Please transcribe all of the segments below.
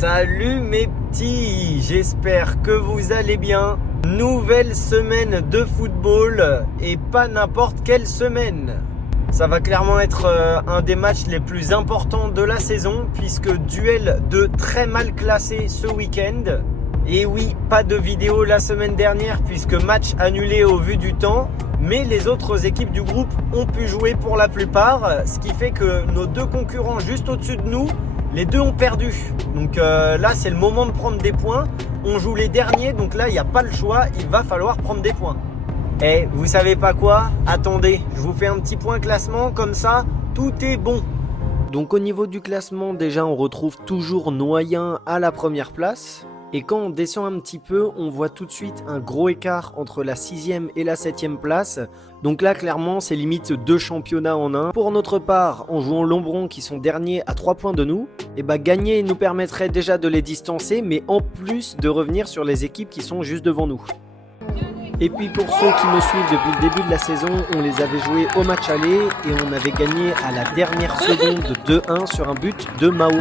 Salut mes petits, j'espère que vous allez bien. Nouvelle semaine de football et pas n'importe quelle semaine. Ça va clairement être un des matchs les plus importants de la saison puisque duel de très mal classés ce week-end. Et oui, pas de vidéo la semaine dernière puisque match annulé au vu du temps. Mais les autres équipes du groupe ont pu jouer pour la plupart, ce qui fait que nos deux concurrents juste au-dessus de nous, les deux ont perdu. Donc là, c'est le moment de prendre des points. On joue les derniers, donc là, il n'y a pas le choix. Il va falloir prendre des points. Et vous savez pas quoi? Attendez, je vous fais un petit point classement, comme ça, tout est bon. Donc au niveau du classement, déjà, on retrouve toujours Noyen à la première place. Et quand on descend un petit peu, on voit tout de suite un gros écart entre la 6e et la 7e place. Donc là, clairement, c'est limite 2 championnats en un. Pour notre part, en jouant Lombron qui sont derniers à 3 points de nous, et gagner nous permettrait déjà de les distancer, mais en plus de revenir sur les équipes qui sont juste devant nous. Et puis pour ceux qui me suivent depuis le début de la saison, on les avait joués au match aller et on avait gagné à la dernière seconde 2-1 sur un but de Mao.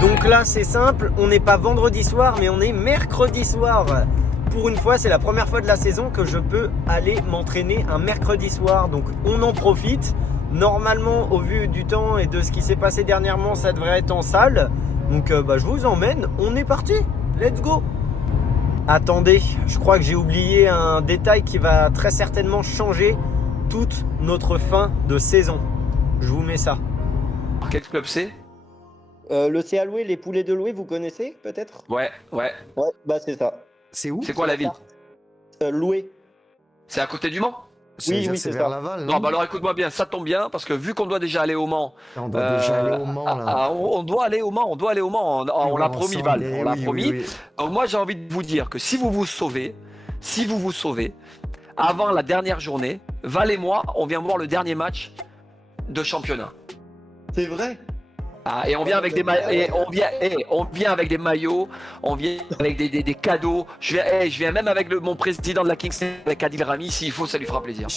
Donc là c'est simple, on n'est pas vendredi soir mais on est mercredi soir. Pour une fois c'est la première fois de la saison que je peux aller m'entraîner un mercredi soir. Donc on en profite. Normalement au vu du temps et de ce qui s'est passé dernièrement ça devrait être en salle. Donc je vous emmène, on est parti, let's go. Attendez, je crois que j'ai oublié un détail qui va très certainement changer toute notre fin de saison. Je vous mets ça. Quel club c'est? Le CA Loué, les poulets de Loué, vous connaissez peut-être? Ouais. Ouais, c'est ça. C'est où? C'est quoi la ville? Loué. C'est à côté du Mans? Oui, c'est vers ça. Laval, Non, alors écoute-moi bien, ça tombe bien, parce que vu qu'on doit déjà aller au Mans. On doit déjà aller au Mans, là. On doit aller au Mans, on l'a promis, Val, on l'a promis. Oui. Donc moi j'ai envie de vous dire que si vous vous sauvez, avant la dernière journée, Val et moi, on vient voir le dernier match de championnat. C'est vrai? Et on vient avec des on vient avec des maillots, on vient avec des cadeaux. Je viens même avec mon président de la Kings, avec Adil Rami, s'il faut, ça lui fera plaisir.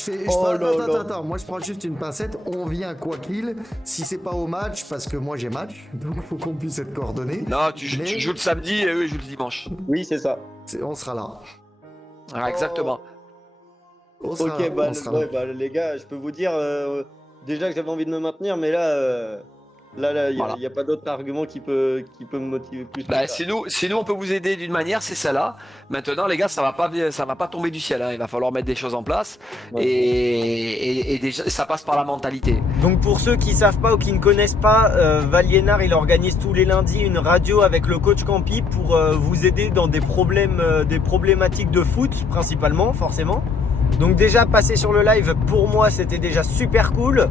Attends, moi je prends juste une pincette, on vient quoi qu'il, si c'est pas au match, parce que moi j'ai match, donc il faut qu'on puisse être coordonnés. Non, tu joues le samedi et eux ils jouent le dimanche. Oui, c'est ça. On sera là. Ah, exactement. On sera là. Les gars, je peux vous dire déjà que j'avais envie de me maintenir, mais là, il n'y a pas d'autre argument qui peut me motiver plus. Si nous on peut vous aider d'une manière, c'est celle-là. Maintenant les gars, ça va pas tomber du ciel, hein. Il va falloir mettre des choses en place, ouais. Et déjà ça passe par la mentalité. Donc pour ceux qui savent pas ou qui ne connaissent pas, Valiénard il organise tous les lundis une radio avec le coach Campi pour vous aider dans des problématiques de foot principalement, forcément. Donc déjà passer sur le live pour moi c'était déjà super cool,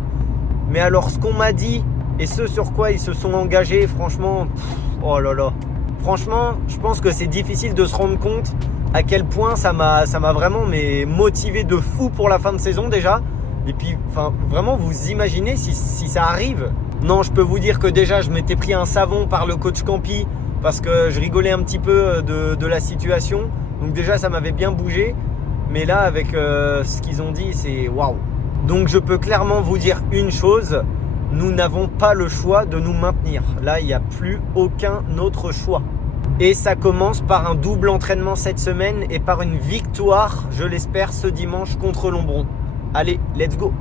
mais alors ce qu'on m'a dit et ce sur quoi ils se sont engagés, franchement, oh là là. Franchement, je pense que c'est difficile de se rendre compte à quel point ça m'a vraiment motivé de fou pour la fin de saison déjà. Et puis, vraiment, vous imaginez si ça arrive? Non, je peux vous dire que déjà, je m'étais pris un savon par le coach Campi parce que je rigolais un petit peu de la situation. Donc déjà, ça m'avait bien bougé. Mais là, avec ce qu'ils ont dit, c'est waouh. Donc je peux clairement vous dire une chose. Nous n'avons pas le choix de nous maintenir. Là, il n'y a plus aucun autre choix. Et ça commence par un double entraînement cette semaine et par une victoire, je l'espère, ce dimanche contre Lombron. Allez, let's go!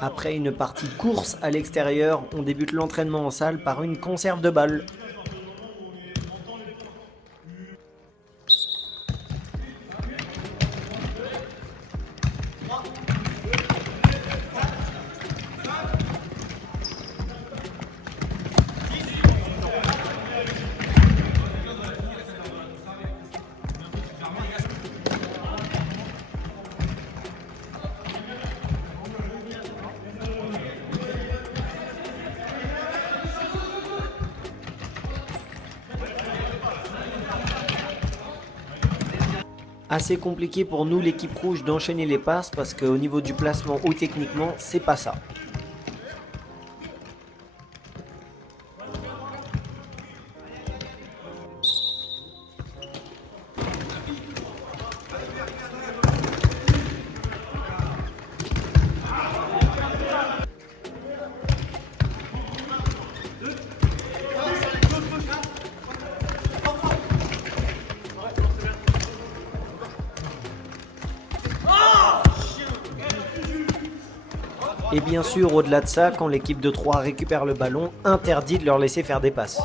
Après une partie course à l'extérieur, on débute l'entraînement en salle par une conserve de balles. Assez compliqué pour nous l'équipe rouge d'enchaîner les passes parce qu'au niveau du placement ou techniquement c'est pas ça. Et bien sûr, au-delà de ça, quand l'équipe de 3 récupère le ballon, interdit de leur laisser faire des passes.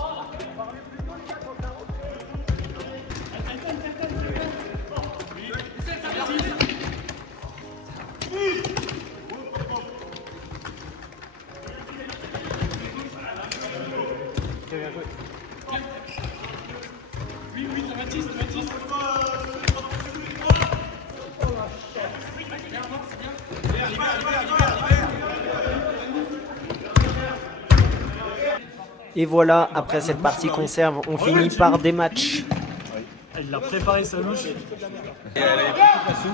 Et voilà, après cette partie conserve, on finit par des matchs. Il a préparé sa louche. Et elle avait pris toute la soupe.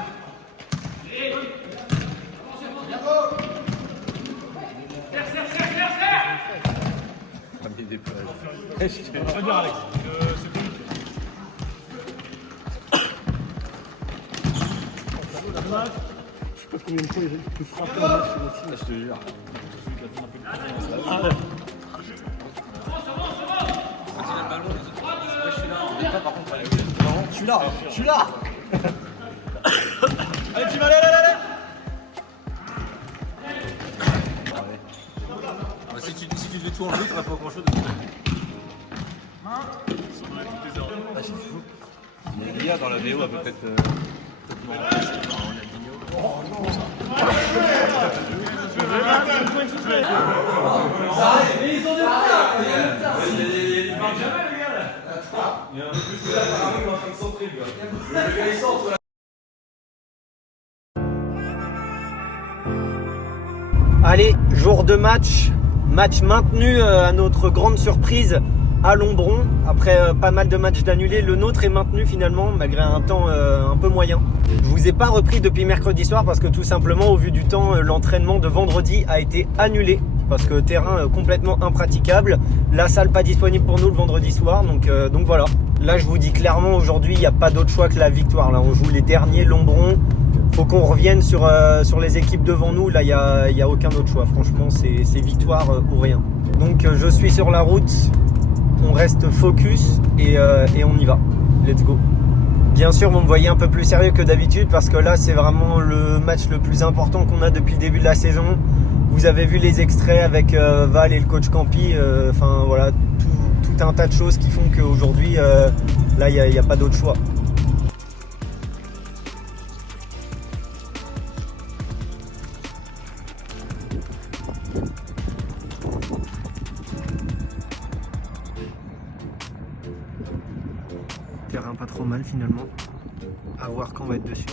On peut dire Alex. Je sais pas combien de fois j'ai pu frapper un match sur le team. Je te jure. Je suis là. Allez, tu vas aller. Si tu devais tout enlever, tu n'auras pas grand chose de tout. C'est fou. Il y a dans la VO à peu près Allez, jour de match maintenu à notre grande surprise à Lombron. Après pas mal de matchs d'annulés, le nôtre est maintenu finalement malgré un temps un peu moyen. Je vous ai pas repris depuis mercredi soir parce que tout simplement au vu du temps, l'entraînement de vendredi a été annulé parce que terrain complètement impraticable. La salle pas disponible pour nous le vendredi soir, donc voilà. Là je vous dis clairement aujourd'hui il n'y a pas d'autre choix que la victoire. Là on joue les derniers Lombron. Faut qu'on revienne sur les équipes devant nous. Là, il y a aucun autre choix. Franchement, c'est victoire ou rien. Donc, je suis sur la route. On reste focus et on y va. Let's go. Bien sûr, vous me voyez un peu plus sérieux que d'habitude parce que là, c'est vraiment le match le plus important qu'on a depuis le début de la saison. Vous avez vu les extraits avec Val et le coach Campi. Enfin, voilà, tout un tas de choses qui font qu'aujourd'hui, là, il n'y a pas d'autre choix. Terrain pas trop mal finalement. À voir quand on va être dessus.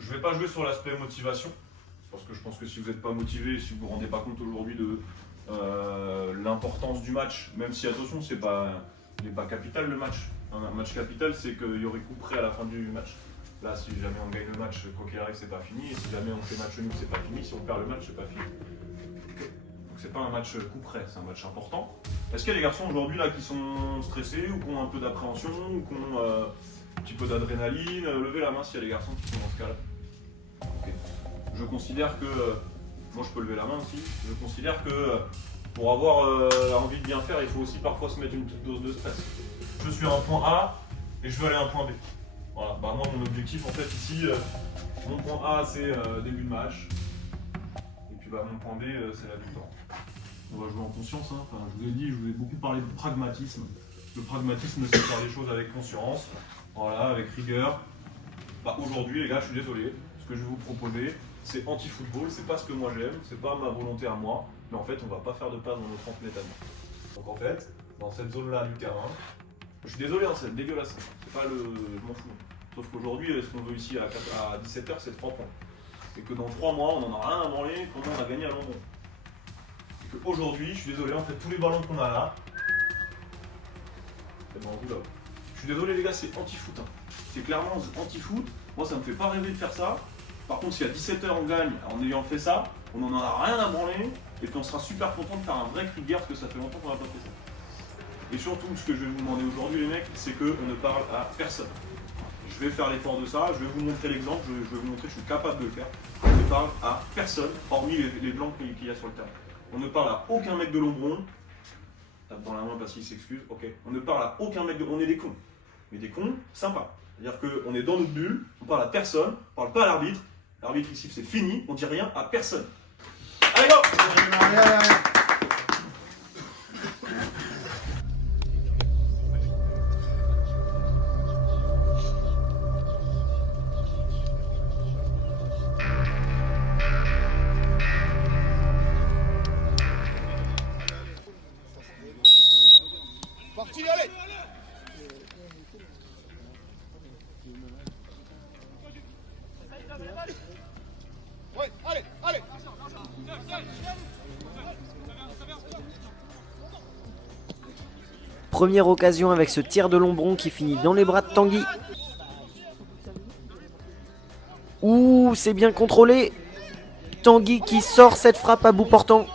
Je vais pas jouer sur l'aspect motivation, parce que je pense que si vous n'êtes pas motivé, si vous vous rendez pas compte aujourd'hui de l'importance du match, même si attention, il n'est pas capital le match. Un match capital, c'est qu'il y aurait coup près à la fin du match. Là, si jamais on gagne le match, quoi qu'il arrive, c'est pas fini. Et si jamais on fait match nul, c'est pas fini. Si on perd le match, c'est pas fini. Donc c'est pas un match coup près, c'est un match important. Est-ce qu'il y a des garçons aujourd'hui là qui sont stressés ou qui ont un peu d'appréhension ou qui ont un petit peu d'adrénaline? Levez la main s'il y a des garçons qui sont dans ce cas-là. Okay. Je considère que, moi je peux lever la main aussi, je considère que pour avoir envie de bien faire, il faut aussi parfois se mettre une petite dose de stress. Je suis à un point A et je veux aller à un point B. Voilà, bah moi mon objectif en fait ici, mon point A c'est début de match, et puis bah mon point B c'est la victoire. On va jouer en conscience, hein. Enfin, je vous ai dit, je vous ai beaucoup parlé de pragmatisme. Le pragmatisme c'est faire les choses avec conscience, voilà, avec rigueur. Bah aujourd'hui les gars, je suis désolé, ce que je vais vous proposer c'est anti-football, c'est pas ce que moi j'aime, c'est pas ma volonté à moi, mais en fait on va pas faire de passe dans notre 30 mètres à nous. Donc en fait, dans cette zone là du terrain, je suis désolé, hein, c'est dégueulasse, c'est pas le... je m'en fous. Sauf qu'aujourd'hui, ce qu'on veut ici à 17h, c'est 3 points. Et que dans 3 mois, on n'en a rien à branler comment on a gagné à Londres. Et qu'aujourd'hui, je suis désolé, en fait, tous les ballons qu'on a là, c'est bon, là. Je suis désolé les gars, c'est anti-foot. Hein. C'est clairement anti-foot. Moi, ça me fait pas rêver de faire ça. Par contre, si à 17h on gagne, en ayant fait ça, on n'en a rien à branler. Et puis on sera super content de faire un vrai cri de guerre, parce que ça fait longtemps qu'on n'a pas fait ça. Et surtout, ce que je vais vous demander aujourd'hui les mecs, c'est qu'on ne parle à personne. Je vais faire l'effort de ça, je vais vous montrer l'exemple, je vais vous montrer que je suis capable de le faire. On ne parle à personne, hormis les blancs qu'il y a sur le terrain. On ne parle à aucun mec de Lombron. tape dans la main parce qu'il s'excuse, ok. On ne parle à aucun mec, on est des cons. Mais des cons sympas. C'est-à-dire qu'on est dans notre bulle, on parle à personne, on parle pas à l'arbitre. L'arbitre ici c'est fini, on dit rien à personne. Allez go! Parti, allez! Ouais, allez, allez! Première occasion avec ce tir de Lombron qui finit dans les bras de Tanguy. Ouh, c'est bien contrôlé. Tanguy qui sort cette frappe à bout portant.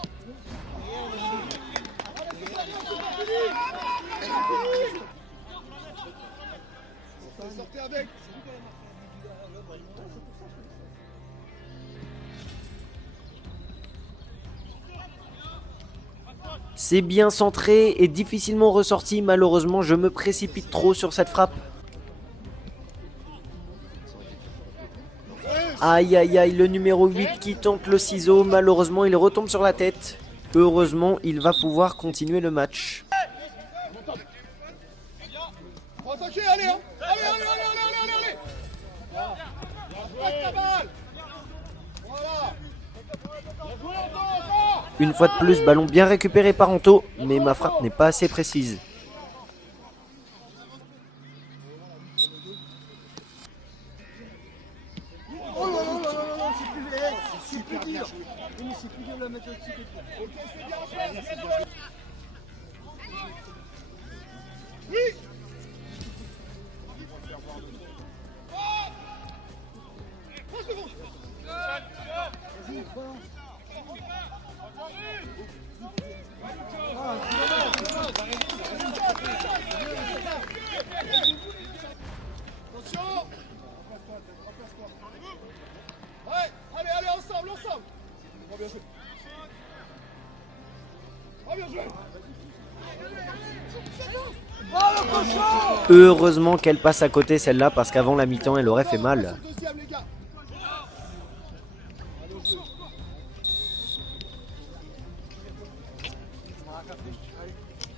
Sortez avec! C'est bien centré et difficilement ressorti. Malheureusement, je me précipite trop sur cette frappe. Aïe aïe aïe, le numéro 8 qui tente le ciseau. Malheureusement, il retombe sur la tête. Heureusement, il va pouvoir continuer le match. Faut attaquer, allez, hein! Allez, allez, allez, allez, allez, allez! Passe ta balle! Voilà! Bien joué, encore! Une fois de plus, ballon bien récupéré par Anto, mais ma frappe n'est pas assez précise. Oh là là là là là, c'est plus dur! C'est plus dur de la mettre au-dessus que toi. Ok, c'est bien, bien joué! Oui! Attention! Ouais, allez, allez, ensemble, ensemble! Oh, bien joué! Oh, bien joué! Oh, le cochon! Heureusement qu'elle passe à côté celle-là parce qu'avant la mi-temps, elle aurait fait mal. Deuxième, les gars.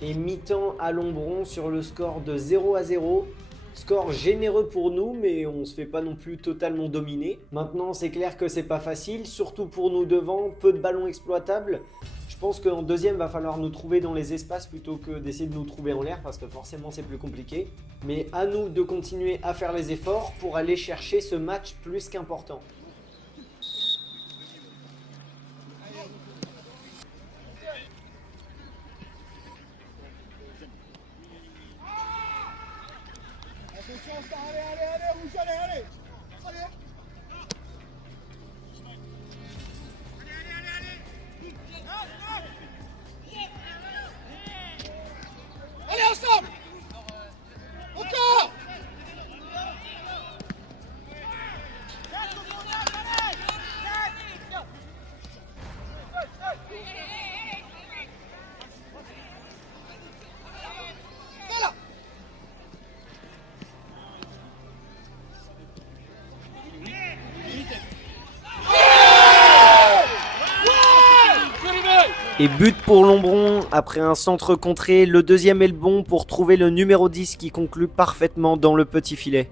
Et mi-temps à Lombron sur le score de 0-0. Score généreux pour nous, mais on se fait pas non plus totalement dominer. Maintenant, c'est clair que c'est pas facile, surtout pour nous devant, peu de ballons exploitables. Je pense qu'en deuxième, va falloir nous trouver dans les espaces plutôt que d'essayer de nous trouver en l'air parce que forcément c'est plus compliqué. Mais à nous de continuer à faire les efforts pour aller chercher ce match plus qu'important. Attention, ça, allez, allez, allez, rouge, allez, allez! Allez! Allez, ensemble! Encore! Voilà! Et but pour Lombron, après un centre contré, le deuxième est le bon pour trouver le numéro 10 qui conclut parfaitement dans le petit filet.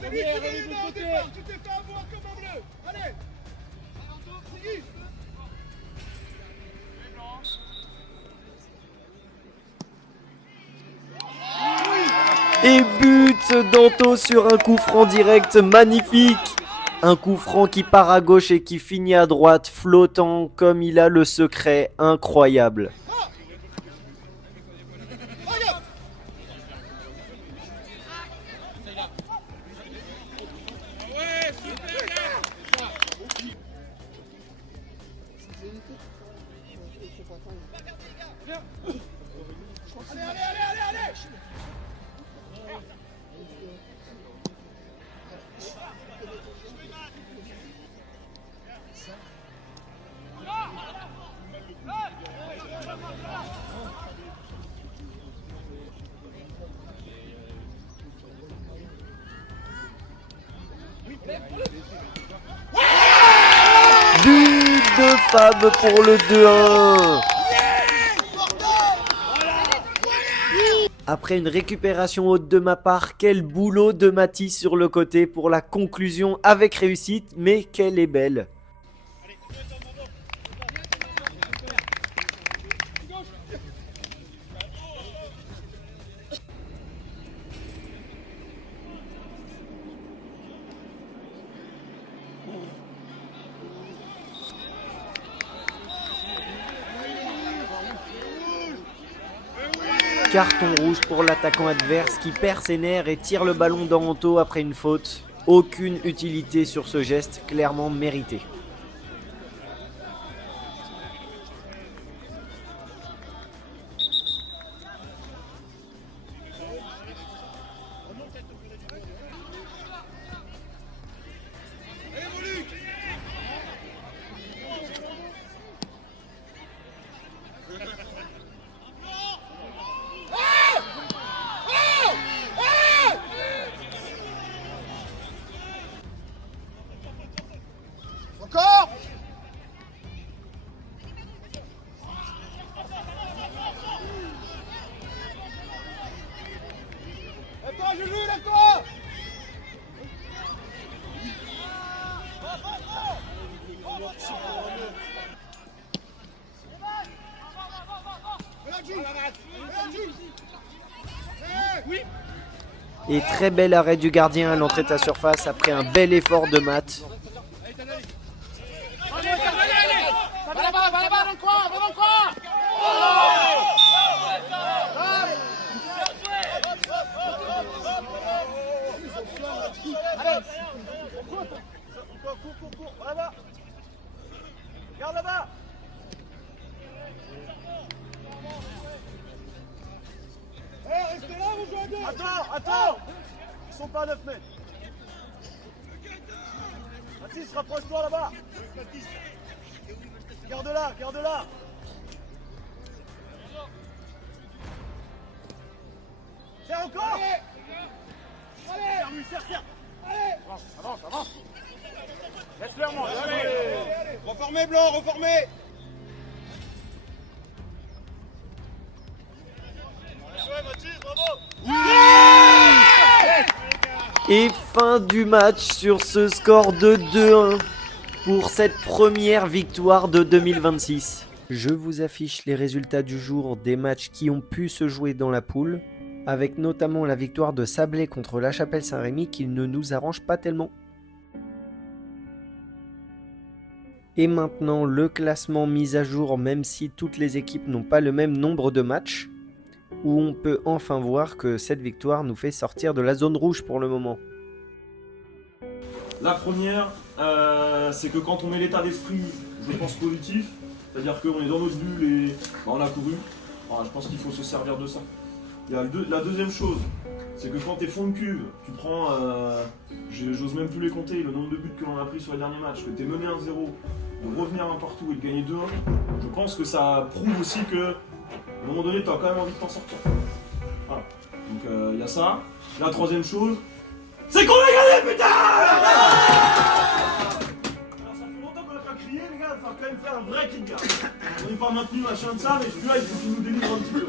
C'est lui qui est là au départ, tu t'es fait avoir comme un bleu! Allez! Sigui! Et but d'Anto sur un coup franc direct, magnifique! Un coup franc qui part à gauche et qui finit à droite, flottant comme il a le secret, incroyable. Regarde! But de Fab pour le 2-1. Après une récupération haute de ma part, quel boulot de Mathis sur le côté pour la conclusion avec réussite, mais qu'elle est belle. Carton rouge pour l'attaquant adverse qui perd ses nerfs et tire le ballon dans Anto après une faute. Aucune utilité sur ce geste, clairement mérité. Encore. Lève-toi, Juju, lève-toi. Et très bel arrêt du gardien à l'entrée de sa surface après un bel effort de Matt. Va là-bas, dans le coin, va dans le coin. Allez. Cours, là-bas. Regarde là-bas. Restez là, vous jouez à deux. Attends. Ils sont pas à 9 mètres. Mathis, rapproche-toi là-bas. Garde-la. Serre encore. Allez. Serre. Allez. Avance. Laisse-le moi. Allez. Reformez, Blanc, reformez. Et fin du match sur ce score de 2-1 pour cette première victoire de 2026. Je vous affiche les résultats du jour des matchs qui ont pu se jouer dans la poule, avec notamment la victoire de Sablé contre La Chapelle-Saint-Rémy qui ne nous arrange pas tellement. Et maintenant le classement mis à jour, même si toutes les équipes n'ont pas le même nombre de matchs, où on peut enfin voir que cette victoire nous fait sortir de la zone rouge pour le moment. La première, c'est que quand on met l'état d'esprit, je pense positif, c'est-à-dire qu'on est dans notre bulle et on a couru. Alors, je pense qu'il faut se servir de ça. Il y a la deuxième chose, c'est que quand tu es fond de cuve, tu prends, j'ose même plus les compter, le nombre de buts que l'on a pris sur les derniers matchs, que tu es mené 1-0, de revenir un partout et de gagner 2-1, je pense que ça prouve aussi que à un moment donné, tu as quand même envie de t'en sortir. Voilà. Donc il y a ça. La troisième chose, c'est qu'on a gagné, putain! Alors ça fait longtemps qu'on n'a pas crié, les gars, il va quand même faire un vrai cri de guerre. On n'est pas maintenu, machin de ça, mais celui-là, il faut qu'il nous délivre un petit peu.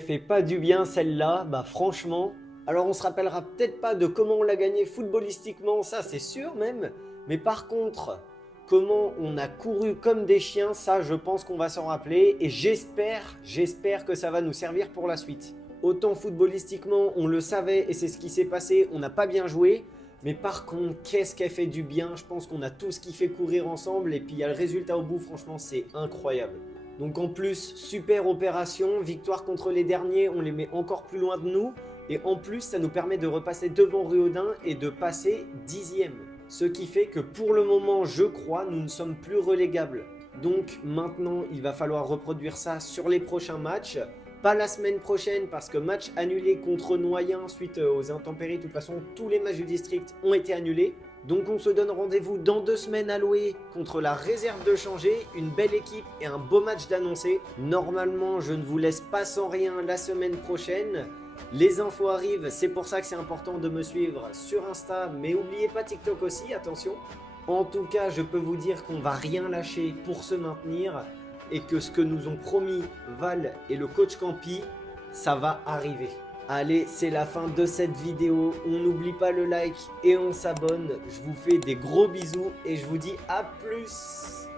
qu'elle fait pas du bien celle-là, bah franchement. Alors on se rappellera peut-être pas de comment on l'a gagné footballistiquement, ça c'est sûr même. Mais par contre, comment on a couru comme des chiens, ça je pense qu'on va s'en rappeler. Et j'espère que ça va nous servir pour la suite. Autant footballistiquement, on le savait et c'est ce qui s'est passé, on n'a pas bien joué. Mais par contre, qu'est-ce qu'elle fait du bien. Je pense qu'on a tous kiffé courir ensemble. Et puis il y a le résultat au bout, franchement c'est incroyable. Donc en plus, super opération, victoire contre les derniers, on les met encore plus loin de nous. Et en plus, ça nous permet de repasser devant Ruaudin et de passer 10e. Ce qui fait que pour le moment, je crois, nous ne sommes plus relégables. Donc maintenant, il va falloir reproduire ça sur les prochains matchs. Pas la semaine prochaine parce que match annulé contre Noyen suite aux intempéries. De toute façon, tous les matchs du district ont été annulés. Donc on se donne rendez-vous dans 2 semaines à Loué contre la réserve de Changé, une belle équipe et un beau match d'annoncer. Normalement, je ne vous laisse pas sans rien la semaine prochaine. Les infos arrivent, c'est pour ça que c'est important de me suivre sur Insta, mais n'oubliez pas TikTok aussi, attention. En tout cas, je peux vous dire qu'on va rien lâcher pour se maintenir et que ce que nous ont promis Val et le coach Campi, ça va arriver. Allez, c'est la fin de cette vidéo. On n'oublie pas le like et on s'abonne. Je vous fais des gros bisous et je vous dis à plus.